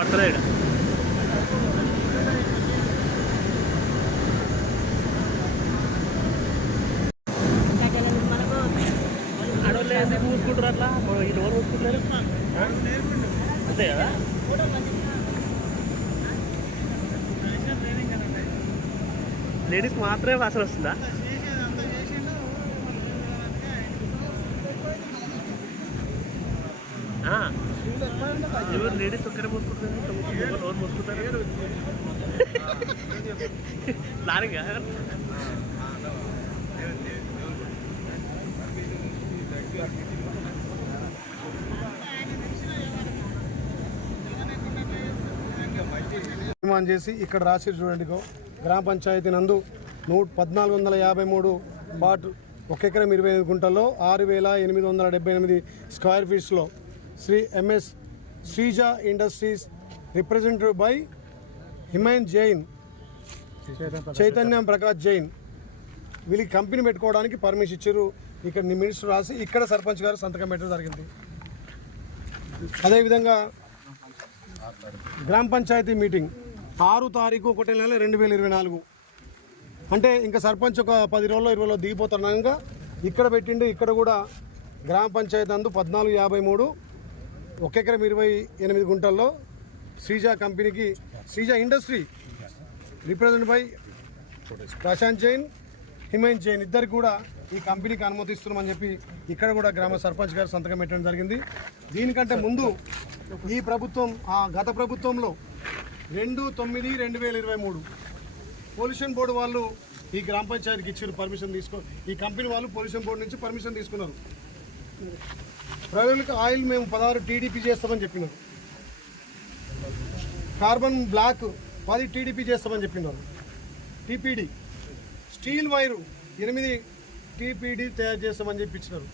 పడతలే ఈడ. మూసుకుంటారు అట్లా ఈ ఎవరు మూసుకుంటారు అంతే కదా లేడీస్ మాత్రమే వాసన వస్తుందా ఆ. ఎవరు లేడీస్ ఒక్కరే మూసుకుంటారు డోర్ మూసుకుంటారు లారీగా? తీర్మానం చేసి ఇక్కడ రాసి చూడండి గ్రామ పంచాయతీ నందు నూట పద్నాలుగు వందల యాభై మూడు బాట్ ఒక ఎకరం ఇరవై ఎనిమిది గుంటల్లో ఆరు వేల ఎనిమిది వందల డెబ్బై ఎనిమిది square ఫీట్స్లో Shri MS Sreeja industries represented by Himayan Jain చైతన్యం ప్రకాష్ జైన్. వీళ్ళకి కంపెనీ పెట్టుకోవడానికి పర్మిషన్ ఇచ్చారు. ఇక్కడ మినిస్టర్ రాసి ఇక్కడ సర్పంచ్ గారు సంతకం పెట్టడం జరిగింది. అదేవిధంగా గ్రామ పంచాయతీ మీటింగ్ ఆరు తారీఖు ఒకటి నెల రెండు వేల ఇరవై నాలుగు. అంటే ఇంకా సర్పంచ్ ఒక పది రోజుల్లో ఇరవై రోజుల్లో దిగిపోతున్నాక ఇక్కడ పెట్టిండు. ఇక్కడ కూడా గ్రామ పంచాయతీ అందు పద్నాలుగు యాభై మూడు ఒక ఎకరం ఇరవై ఎనిమిది గుంటల్లో శ్రీజ కంపెనీకి Sreeja industry represent by Prashant Jain Himayan Jain. ఇద్దరు కూడా ఈ కంపెనీకి అనుమతిస్తున్నామని చెప్పి ఇక్కడ కూడా గ్రామ సర్పంచ్ గారు సంతకం పెట్టడం జరిగింది. దీనికంటే ముందు ఈ ప్రభుత్వం ఆ గత ప్రభుత్వంలో రెండు తొమ్మిది రెండు వేల ఇరవై మూడు పొల్యూషన్ బోర్డు వాళ్ళు ఈ గ్రామ పంచాయతీకి ఇచ్చారు పర్మిషన్ తీసుకో ఈ కంపెనీ వాళ్ళు పొల్యూషన్ బోర్డు నుంచి పర్మిషన్ తీసుకున్నారు. ప్రజలకు ఆయిల్ మేము పదహారు టీడీపీ చేస్తామని చెప్పినారు కార్బన్ బ్లాక్ పది టీడీపీ చేస్తామని చెప్పినారు టీపీడీ. స్టీల్ వైరు ఎనిమిది టీపీడీ తయారు చేస్తామని చెప్పించినారు.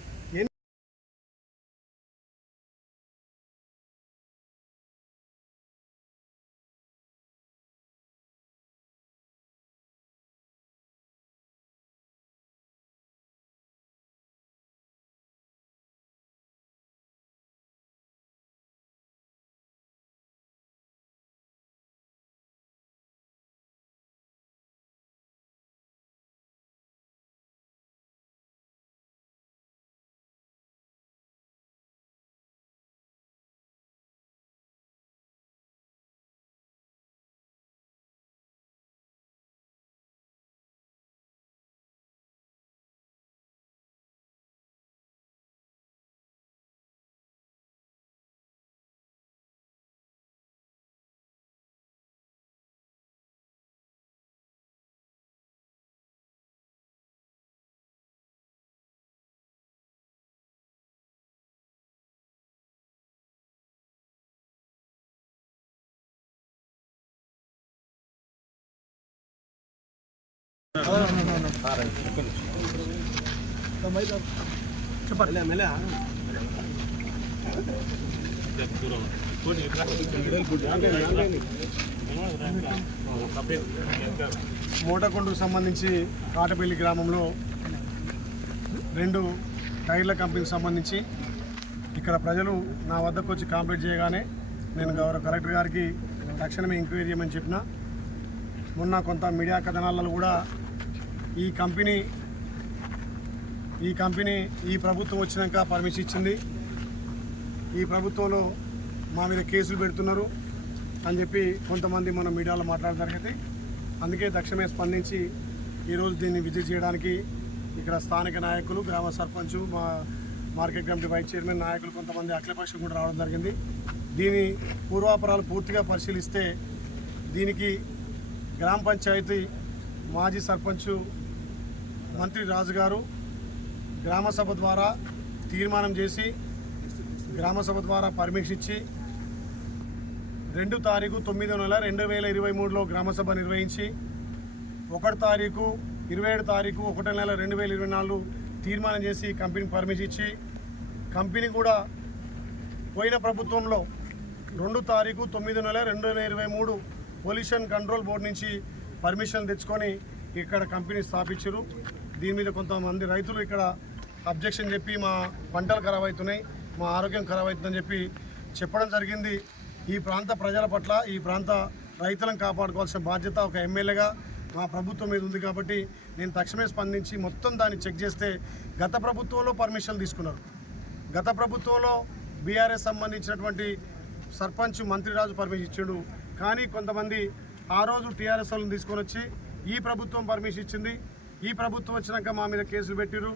మూటకొండకు సంబంధించి కాటపల్లి గ్రామంలో రెండు టైర్ల కంపెనీకి సంబంధించి ఇక్కడ ప్రజలు నా వద్దకు వచ్చి కాంప్లీట్ చేయగానే నేను గౌరవ కలెక్టర్ గారికి తక్షణమే ఎంక్వైరీ చేయమని చెప్పిన. మొన్న కొంత మీడియా కథనాలలో కూడా ఈ కంపెనీ ఈ కంపెనీ ఈ ప్రభుత్వం వచ్చినాక పర్మిషన్ ఇచ్చింది. ఈ ప్రభుత్వంలో మా మీద కేసులు పెడుతున్నారు అని చెప్పి కొంతమంది మన మీడియాలో మాట్లాడడం జరిగింది. అందుకే తక్షణమే స్పందించి ఈరోజు దీన్ని విజిట్ చేయడానికి ఇక్కడ స్థానిక నాయకులు గ్రామ సర్పంచ్ మా మార్కెట్ కమిటీ వైస్ చైర్మన్ నాయకులు కొంతమంది అఖిలపక్షం కూడా రావడం జరిగింది. దీని పూర్వాపరాలు పూర్తిగా పరిశీలిస్తే దీనికి గ్రామ పంచాయతీ మాజీ సర్పంచ్ మంత్రి రాజు గారు గ్రామసభ ద్వారా తీర్మానం చేసి గ్రామసభ ద్వారా పర్మిషన్ ఇచ్చి రెండు తారీఖు తొమ్మిదో నెల రెండు వేల ఇరవై మూడులో గ్రామసభ నిర్వహించి ఒకటి తారీఖు ఇరవై ఏడు తారీఖు ఒకటో నెల రెండు వేల ఇరవై నాలుగు తీర్మానం చేసి కంపెనీకి పర్మిషన్ ఇచ్చి కంపెనీ కూడా పోయిన ప్రభుత్వంలో రెండు తారీఖు తొమ్మిది నెల రెండు వేల ఇరవై మూడు పొల్యూషన్ కంట్రోల్ బోర్డు నుంచి పర్మిషన్ తెచ్చుకొని ఇక్కడ కంపెనీ స్థాపించారు. దీని మీద కొంతమంది రైతులు ఇక్కడ అబ్జెక్షన్ చెప్పి మా పంటలు ఖరాబ్ అవుతున్నాయి మా ఆరోగ్యం ఖరాబ్ అవుతుందని చెప్పి చెప్పడం జరిగింది. ఈ ప్రాంత ప్రజల పట్ల ఈ ప్రాంత రైతులను కాపాడుకోవాల్సిన బాధ్యత ఒక ఎమ్మెల్యేగా మా ప్రభుత్వం మీద ఉంది కాబట్టి నేను తక్షణమే స్పందించి మొత్తం దాన్ని చెక్ చేస్తే గత ప్రభుత్వంలో పర్మిషన్ తీసుకున్నారు. గత ప్రభుత్వంలో బీఆర్ఎస్ సంబంధించినటువంటి సర్పంచ్ మంత్రిరాజు పర్మిషన్ ఇచ్చాడు. కానీ కొంతమంది ఆ రోజు టీఆర్ఎస్ వాళ్ళని తీసుకొని వచ్చి ఈ ప్రభుత్వం పర్మిషన్ ఇచ్చింది. ఈ ప్రభుత్వం వచ్చినాక మా మీద కేసులు పెట్టిరు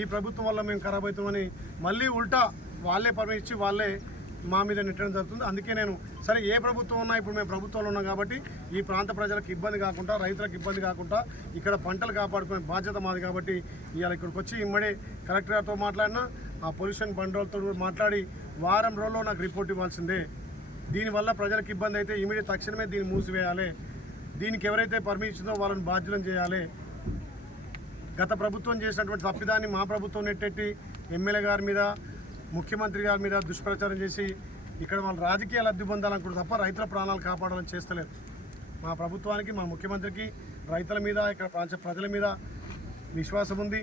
ఈ ప్రభుత్వం వల్ల మేము ఖరాబ్ అవుతామని మళ్ళీ ఉల్టా వాళ్ళే పర్మిషన్ ఇచ్చి వాళ్ళే మా మీద నెట్టడం జరుగుతుంది. అందుకే నేను సరే ఏ ప్రభుత్వం ఉన్నా ఇప్పుడు మేము ప్రభుత్వంలో ఉన్నాం కాబట్టి ఈ ప్రాంత ప్రజలకు ఇబ్బంది కాకుండా రైతులకు ఇబ్బంది కాకుండా ఇక్కడ పంటలు కాపాడుకునే బాధ్యత మాది కాబట్టి ఇవాళ ఇక్కడికి వచ్చి ఇమ్మడే కలెక్టర్ గారితో మాట్లాడినా ఆ పొల్యూషన్ బండోలతో కూడా మాట్లాడి వారం రోజుల్లో నాకు రిపోర్ట్ ఇవ్వాల్సిందే. దీనివల్ల ప్రజలకు ఇబ్బంది అయితే ఇమీడియట్ తక్షణమే దీన్ని మూసివేయాలి. దీనికి ఎవరైతే పర్మిషన్ ఇచ్చిందో వాళ్ళని బాధ్యులను చేయాలి. గత ప్రభుత్వం చేసినటువంటి తప్పిదాన్ని మా ప్రభుత్వం నెట్టెట్టి ఎమ్మెల్యే గారి మీద ముఖ్యమంత్రి గారి మీద దుష్ప్రచారం చేసి ఇక్కడ వాళ్ళు రాజకీయ లబ్ధి పొందాలనుకుంటారు తప్ప రైతుల ప్రాణాలు కాపాడాలని చేస్తలేదు. మా ప్రభుత్వానికి మా ముఖ్యమంత్రికి రైతుల మీద ఇక్కడ ప్రాంత ప్రజల మీద విశ్వాసం ఉంది.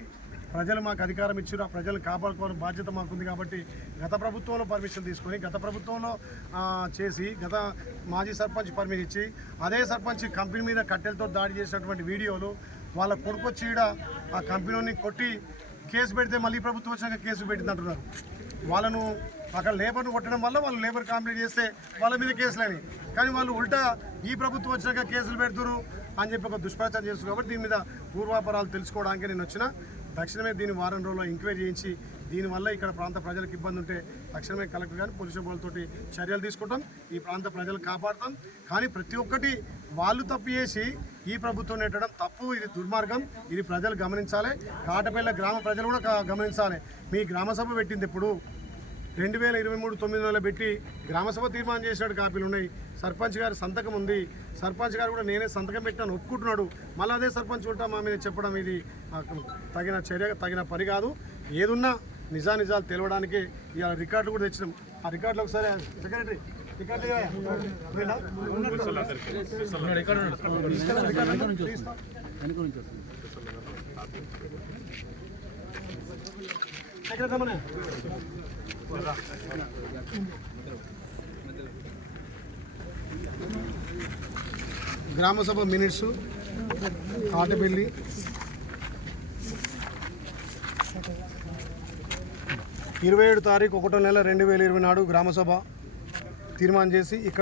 ప్రజలు మాకు అధికారం ఇచ్చారు. ఆ ప్రజలను కాపాడుకోవాలని బాధ్యత మాకుంది కాబట్టి గత ప్రభుత్వంలో పర్మిషన్ తీసుకొని గత ప్రభుత్వంలో చేసి గత మాజీ సర్పంచ్ పర్మిషన్ ఇచ్చి అదే సర్పంచ్ కంపెనీ మీద కట్టెలతో దాడి చేసినటువంటి వీడియోలు వాళ్ళ కొడుకు చీడ ఆ కంపెనీని కొట్టి కేసు పెడితే మళ్ళీ ప్రభుత్వం వచ్చాక కేసు పెట్టిందంటున్నారు. వాళ్ళను అక్కడ లేబర్ను కొట్టడం వల్ల వాళ్ళు లేబర్ కంప్లీట్ చేస్తే వాళ్ళ మీద కేసులని. కానీ వాళ్ళు ఉల్టా ఈ ప్రభుత్వం వచ్చాక కేసులు పెడుతురు అని చెప్పి ఒక దుష్ప్రచారం చేస్తారు కాబట్టి దీని మీద పూర్వాపరాలు తెలుసుకోవడానికి నేను వచ్చిన. తక్షణమే దీన్ని వారం రోజుల్లో ఎంక్వైరీ చేయించి దీనివల్ల ఇక్కడ ప్రాంత ప్రజలకు ఇబ్బంది ఉంటే తక్షణమే కలెక్టర్ కానీ పోలీసు వాళ్ళతోటి చర్యలు తీసుకుంటాం. ఈ ప్రాంత ప్రజలు కాపాడతాం. కానీ ప్రతి ఒక్కటి వాళ్ళు తప్పు చేసి ఈ ప్రభుత్వం నెట్టడం తప్పు. ఇది దుర్మార్గం. ఇది ప్రజలు గమనించాలి. కాటపల్లి గ్రామ ప్రజలు కూడా గమనించాలి. మీ గ్రామ సభ పెట్టింది ఇప్పుడు రెండు వేల ఇరవై మూడు తొమ్మిది నెలలు పెట్టి గ్రామసభ తీర్మానం చేసినట్టు కాపీలు ఉన్నాయి. సర్పంచ్ గారి సంతకం ఉంది. సర్పంచ్ గారు కూడా నేనే సంతకం పెట్టాను ఒప్పుకుంటున్నాడు. మళ్ళీ అదే సర్పంచ్ ఉంటా మా మీద చెప్పడం ఇది నాకు తగిన చర్య తగిన పని కాదు. ఏదున్నా నిజానిజాలు తెలవడానికి ఇవాళ రికార్డులు కూడా తెచ్చినాం. ఆ రికార్డులు ఒకసారి సెక్రటరీ సెక్రటరీ గ్రామసభ మినిట్స్ ఆటబెల్లి ఇరవై ఏడు తారీఖు ఒకటో నెల రెండు వేల ఇరవై నాడు గ్రామసభ తీర్మానం చేసి ఇక్కడ